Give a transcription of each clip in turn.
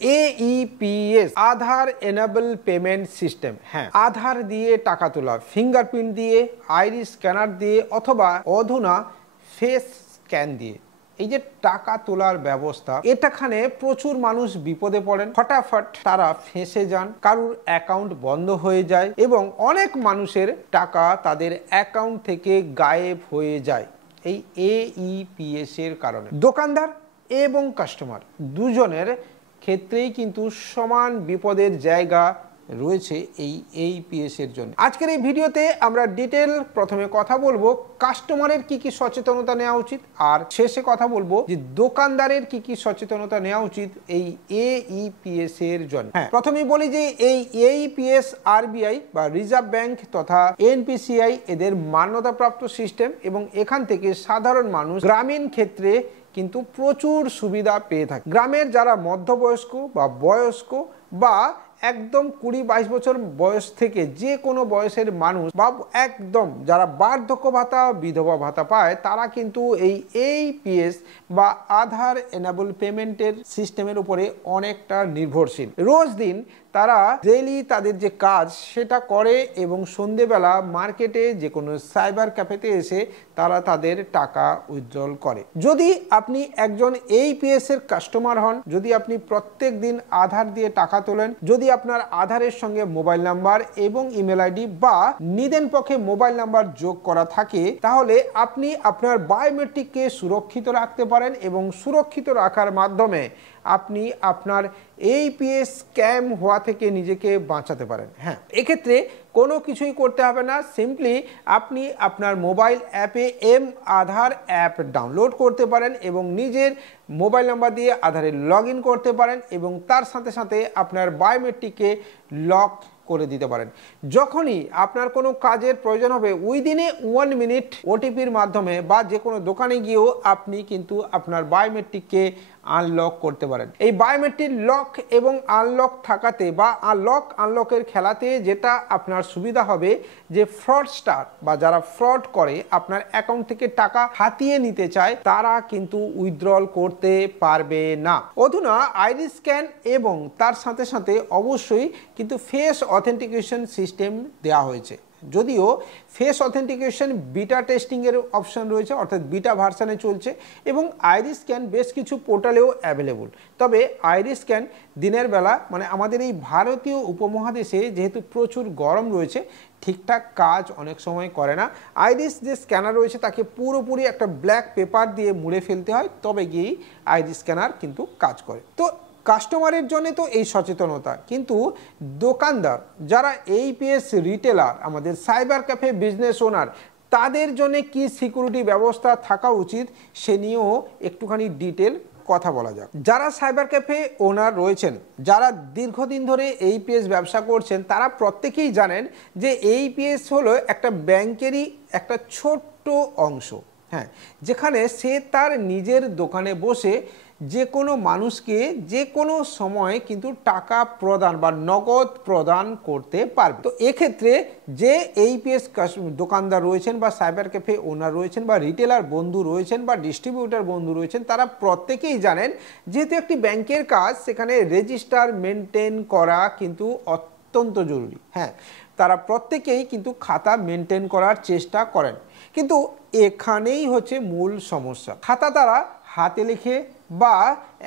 AEPS আধার enable payment system. হ্যাঁ, আধার দিয়ে টাকা তোলা, ফিঙ্গারপ্রিন্ট দিয়ে, আইরিস স্ক্যানার দিয়ে অথবা অধুনা ফেস স্ক্যান দিয়ে এই যে টাকা তোলার ব্যবস্থা, এটাখানে প্রচুর মানুষ বিপদে পড়েন, ফটাফট তারা ফেঁসে যান, কারুর অ্যাকাউন্ট বন্ধ হয়ে যায় এবং অনেক মানুষের টাকা তাদের অ্যাকাউন্ট থেকে গায়েব হয়ে যায় এই AEPS এর কারণে। দোকানদার এবং কাস্টমার দুজনের ক্ষেত্রেই কিন্তু সমান বিপদের জায়গা রয়েছে এই AEPS এর জন্য। আজকের এই ভিডিওতে আমরা ডিটেল প্রথমে কথা বলবো কাস্টমারের কি কি সচেতনতা নেওয়া উচিত, আর শেষে কথা বলবো যে দোকানদারের কি কি সচেতনতা নেওয়া উচিত এই AEPS এর জন্য। হ্যাঁ, প্রথমেই বলি যে এই AEPS RBI বা রিজার্ভ ব্যাংক তথা NPCI এদের মান্যতাপ্রাপ্ত সিস্টেম এবং এখান থেকে সাধারণ মানুষ গ্রামীণ ক্ষেত্রে কিন্তু প্রচুর সুবিধা পেয়ে থাকে। গ্রামের যারা মধ্যবয়স্ক বা বয়স্ক বা একদম 20-22 বছর বয়স থেকে যে কোনো বয়সের মানুষ বা একদম যারা বার্ধক্য ভাতা বিধবা ভাতা পায়, তারা কিন্তু এই AEPS বা আধার এনেবল পেমেন্টের সিস্টেমের উপরে অনেকটা নির্ভরশীল। রোজ দিন তারা ডেইলি তাদের যে কাজ সেটা করে এবং সন্ধেবেলা মার্কেটে যে কোনো সাইবার ক্যাফেতে এসে তারা তাদের টাকা উইথড্রল করে। যদি আপনি একজন AEPS এর কাস্টমার হন, যদি আপনি প্রত্যেক দিন আধার দিয়ে টাকা তোলেন, যদি আপনার আধারের সঙ্গে মোবাইল নাম্বার এবং ইমেল আইডি বা নিদেন পক্ষে মোবাইল নাম্বার যোগ করা থাকে, তাহলে আপনি আপনার বায়োমেট্রিককে সুরক্ষিত রাখতে পারেন এবং সুরক্ষিত রাখার মাধ্যমে আপনি আপনার AEPS স্ক্যাম হওয়া থেকে নিজেকে বাঁচাতে পারেন। হ্যাঁ, এক্ষেত্রে কোনো কিছুই করতে হবে না, সিম্পলি আপনি আপনার মোবাইল অ্যাপে আধার অ্যাপ ডাউনলোড করতে পারেন এবং নিজের মোবাইল নাম্বার দিয়ে আধারে লগ ইন করতে পারেন এবং তার সাথে সাথে আপনার বায়োমেট্রিককে লক করে দিতে পারেন। যখনই আপনার কোনো কাজের প্রয়োজন হবে উইদিনে 1 মিনিট OTPর মাধ্যমে বা যে কোনো দোকানে গিয়েও আপনি কিন্তু আপনার বায়োমেট্রিককে আনলক করতে পারেন। এই বায়োমেট্রিক লক এবং আনলক থাকাতে বা আনলকের খেলাতে যেটা আপনার সুবিধা হবে যে ফ্রডস্টার বা যারা ফ্রড করে আপনার অ্যাকাউন্ট থেকে টাকা হাতিয়ে নিতে চায়, তারা কিন্তু উইথড্রল করতে পারবে না। অধুনা আইরিস স্ক্যান এবং তার সাথে সাথে অবশ্যই কিন্তু ফেস অথেন্টিকেশন সিস্টেম দেওয়া হয়েছে। যদিও ফেস অথেন্টিকেশন বিটা টেস্টিংয়ের অপশন রয়েছে, অর্থাৎ বিটা ভার্সানে চলছে এবং আইরিস স্ক্যান বেশ কিছু পোর্টালেও অ্যাভেলেবল। তবে আইরিস স্ক্যান দিনের বেলা মানে আমাদের এই ভারতীয় উপমহাদেশে যেহেতু প্রচুর গরম রয়েছে, ঠিকঠাক কাজ অনেক সময় করে না। আইরিস যে স্ক্যানার রয়েছে তাকে পুরোপুরি একটা ব্ল্যাক পেপার দিয়ে মুড়ে ফেলতে হয়, তবে গিয়েই আইরিস স্ক্যানার কিন্তু কাজ করে। তো কাস্টমারের জন্য তো এই সচেতনতা, কিন্তু দোকানদার যারা AEPS রিটেলার, আমাদের সাইবার ক্যাফে বিজনেস ওনার, তাদের জন্য কি সিকিউরিটি ব্যবস্থা থাকা উচিত সে নিয়েও একটুখানি ডিটেল কথা বলা যাক। যারা সাইবার ক্যাফে ওনার রয়েছেন, যারা দীর্ঘদিন ধরে AEPS ব্যবসা করছেন, তারা প্রত্যেকেই জানেন যে AEPS হলো একটা ব্যাংকেরই একটা ছোট্ট অংশ। হ্যাঁ, যেখানে সে তার নিজের দোকানে বসে যে কোনো মানুষকে যে কোনো সময় কিন্তু টাকা প্রদান বা নগদ প্রদান করতে পারবে। তো এক্ষেত্রে যে AEPS দোকানদার রয়েছেন বা সাইবার ক্যাফে ওনার রয়েছেন বা রিটেলার বন্ধু রয়েছেন বা ডিস্ট্রিবিউটার বন্ধু রয়েছেন, তারা প্রত্যেকেই জানেন যেহেতু একটি ব্যাংকের কাজ, সেখানে রেজিস্টার মেনটেন করা কিন্তু অত্যন্ত জরুরি। হ্যাঁ, তারা প্রত্যেকেই কিন্তু খাতা মেনটেন করার চেষ্টা করেন, কিন্তু এখানেই হচ্ছে মূল সমস্যা। খাতা তারা হাতে লিখে বা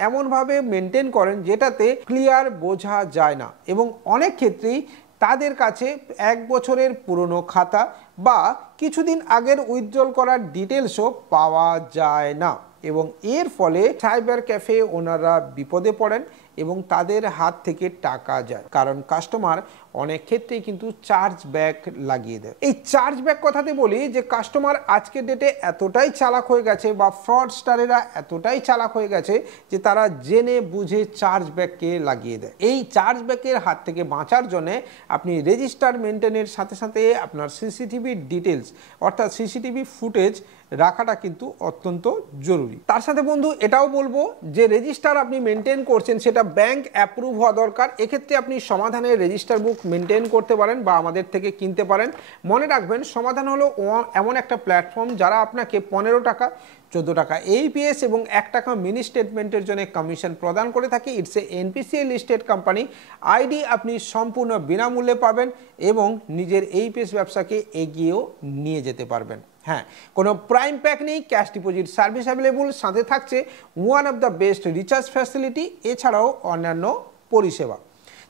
এমনভাবে মেনটেন করেন যেটাতে ক্লিয়ার বোঝা যায় না এবং অনেক ক্ষেত্রেই তাদের কাছে 1 বছরের পুরনো খাতা বা কিছুদিন আগের উইথড্রল করার ডিটেলসও পাওয়া যায় না এবং এর ফলে সাইবার ক্যাফে ওনারা বিপদে পড়েন এবং তাদের হাত থেকে টাকা যায়, কারণ কাস্টমার অনেক ক্ষেত্রেই কিন্তু চার্জ ব্যাক লাগিয়ে দেয়। এই চার্জ ব্যাক কথাতে বলি যে কাস্টমার আজকের ডেটে এতটাই চালাক হয়ে গেছে বা ফ্রডস্টারেরা এতটাই চালাক হয়ে গেছে যে তারা জেনে বুঝে চার্জ ব্যাককে লাগিয়ে দেয়। এই চার্জ ব্যাকের হাত থেকে বাঁচার জন্য আপনি রেজিস্টার মেনটেনের সাথে সাথে আপনার CCTV ডিটেলস অর্থাৎ CCTV ফুটেজ রাখাটা কিন্তু অত্যন্ত জরুরি। তার সাথে বন্ধু এটাও বলবো যে রেজিস্টার আপনি মেনটেন করছেন সেটা ব্যাংক অ্যাপ্রুভ হওয়া দরকার। এক্ষেত্রে আপনি সমাধানের রেজিস্টার বুক মেনটেন করতে পারেন বা আমাদের থেকে কিনতে পারেন। মনে রাখবেন সমাধান হলো এমন একটা প্ল্যাটফর্ম যারা আপনাকে 15 টাকা 14 টাকা APS এবং 1 টাকা মিনি স্টেটমেন্টের জন্য কমিশন প্রদান করে থাকে। It's a NPCI listed company. ID আপনি সম্পূর্ণ বিনামূল্যে পাবেন এবং নিজের APS ব্যবসাকে এগিয়েও নিয়ে যেতে পারবেন। হ্যাঁ, কোনো প্রাইম প্যাক নেই, ক্যাশ ডিপোজিট সার্ভিস অ্যাভেলেবল, সাথে থাকছে one of the best recharge facility, এছাড়াও অন্যান্য পরিষেবা।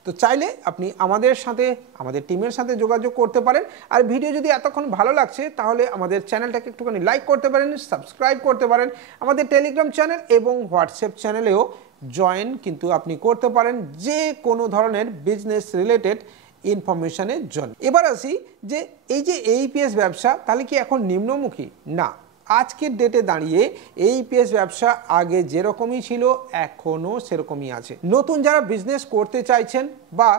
তো চাইলে আপনি আমাদের সাথে আমাদের টিমের সাথে যোগাযোগ করতে পারেন। আর ভিডিও যদি এতক্ষণ ভালো লাগছে তাহলে আমাদের চ্যানেলটাকে একটুখানি লাইক করতে পারেন, সাবস্ক্রাইব করতে পারেন। আমাদের টেলিগ্রাম চ্যানেল এবং হোয়াটসঅ্যাপ চ্যানেলেও জয়েন কিন্তু আপনি করতে পারেন যে কোনো ধরনের বিজনেস রিলেটেড ইনফরমেশনের জন্য। এবার আসি যে এই যে APS ব্যবসা তাহলে কি এখন নিম্নমুখী? না, আজকের ডেটে দাঁড়িয়ে APS ব্যবসা আগে যেরকমই ছিল এখনও সেরকমই আছে। নতুন যারা বিজনেস করতে চাইছেন বা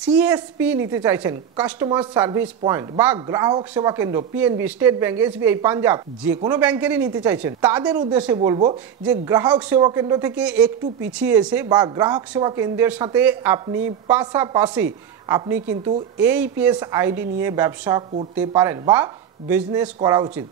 CSP নিতে চাইছেন, কাস্টমার সার্ভিস পয়েন্ট বা গ্রাহক সেবা কেন্দ্র, PNB, state bank, SBI, Punjab, যে কোনো ব্যাংকেরই নিতে চাইছেন, তাদের উদ্দেশ্যে বলবো যে গ্রাহক সেবা কেন্দ্র থেকে একটু পিছিয়ে এসে বা গ্রাহক সেবা কেন্দ্রের সাথে আপনি পাশাপাশি আপনি কিন্তু APS আইডি নিয়ে ব্যবসা করতে পারেন বা বিজনেস করা উচিত।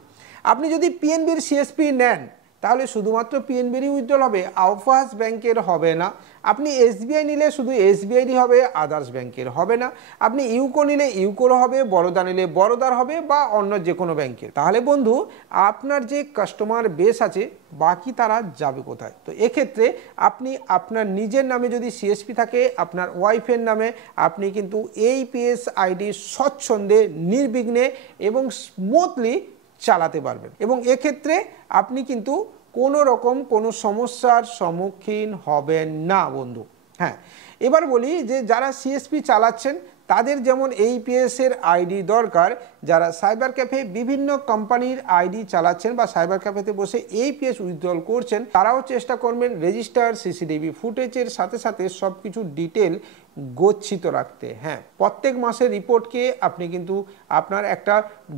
আপনি যদি PNBর CSP নেন তাহলে শুধুমাত্র PNBরই উইথড্রল হবে, আউটফাস ব্যাংকের হবে না। আপনি SBI নিলে শুধু SBIরই হবে, আদার্স ব্যাংকের হবে না। আপনি ইউকো নিলে ইউকোর হবে, বরোদা নিলে বরোদার হবে বা অন্য যে কোনো ব্যাংকের। তাহলে বন্ধু আপনার যে কাস্টমার বেস আছে বাকি তারা যাবে কোথায়? তো এক্ষেত্রে আপনি আপনার নিজের নামে যদি CSP থাকে, আপনার ওয়াইফের নামে, আপনি কিন্তু APS আইডি স্বচ্ছন্দে, নির্বিঘ্নে এবং স্মুথলি চালাতে পারবেন এবং এক্ষেত্রে আপনি কিন্তু কোনো রকম কোনো সমস্যার সম্মুখীন হবেন না বন্ধু। হ্যাঁ, এবার বলি যে যারা CSP চালাচ্ছেন তাদের যেমন APS এর আইডি দরকার, যারা সাইবার ক্যাফে বিভিন্ন কোম্পানির আইডি চালাচ্ছেন বা সাইবার ক্যাফেতে বসে APS উইথড্রল করছেন, তারাও চেষ্টা করবেন রেজিস্টার CCTV ফুটেজের সাথে সাথে সব কিছু ডিটেল গচ্ছিত রাখতে। হ্যাঁ, প্রত্যেক মাসের রিপোর্টকে আপনি কিন্তু আপনার একটা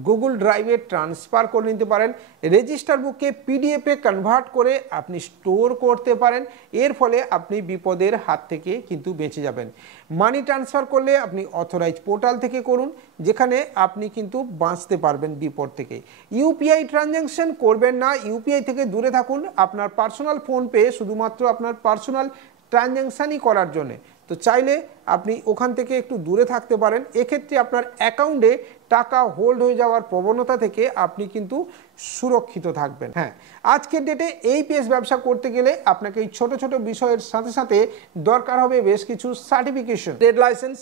গুগল ড্রাইভে ট্রান্সফার করে নিতে পারেন। রেজিস্টার বুককে PDF এ কনভার্ট করে আপনি স্টোর করতে পারেন। এর ফলে আপনি বিপদের হাত থেকে কিন্তু বেঁচে যাবেন। মানি ট্রান্সফার করলে আপনি অথরাইজ পোর্টাল থেকে করুন, যেখানে আপনি কিন্তু বাঁচতে পারবেন বিপদ থেকে। UPI ট্রানজ্যাকশন করবেন না, UPI থেকে দূরে থাকুন। আপনার পার্সোনাল ফোনপে শুধুমাত্র আপনার পার্সোনাল ট্রানজ্যাকশানই করার জন্যে। তো চাইলে আপনি ওখান থেকে একটু দূরে থাকতে পারেন। এক্ষেত্রে আপনার অ্যাকাউন্টে টাকা হোল্ড হয়ে যাওয়ার প্রবণতা থেকে আপনি কিন্তু সুরক্ষিত থাকবেন। হ্যাঁ, আজকের ডেটে APS ব্যবসা করতে গেলে আপনাকে এই ছোট ছোট বিষয়ের সাথে সাথে দরকার হবে বেশ কিছু certification, trade licence,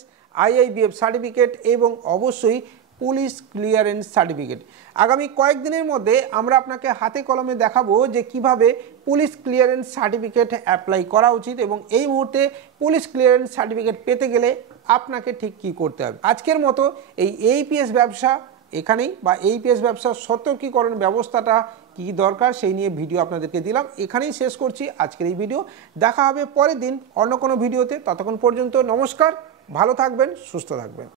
IIBF certificate এবং অবশ্যই পুলিশ ক্লিয়ারেন্স সার্টিফিকেট। আগামী কয়েকদিনের মধ্যে আমরা আপনাকে হাতে কলমে দেখাবো যে কিভাবে পুলিশ ক্লিয়ারেন্স সার্টিফিকেট অ্যাপ্লাই করা উচিত এবং এই মুহূর্তে পুলিশ ক্লিয়ারেন্স সার্টিফিকেট পেতে গেলে আপনাকে ঠিক কী করতে হবে। আজকের মতো এই APS ব্যবসা এখানেই বা APS ব্যবসার সতর্কীকরণ ব্যবস্থাটা কী দরকার সেই নিয়ে ভিডিও আপনাদেরকে দিলাম। এখানেই শেষ করছি আজকের এই ভিডিও। দেখা হবে পরের দিন অন্য কোনো ভিডিওতে। ততক্ষণ পর্যন্ত নমস্কার, ভালো থাকবেন, সুস্থ থাকবেন।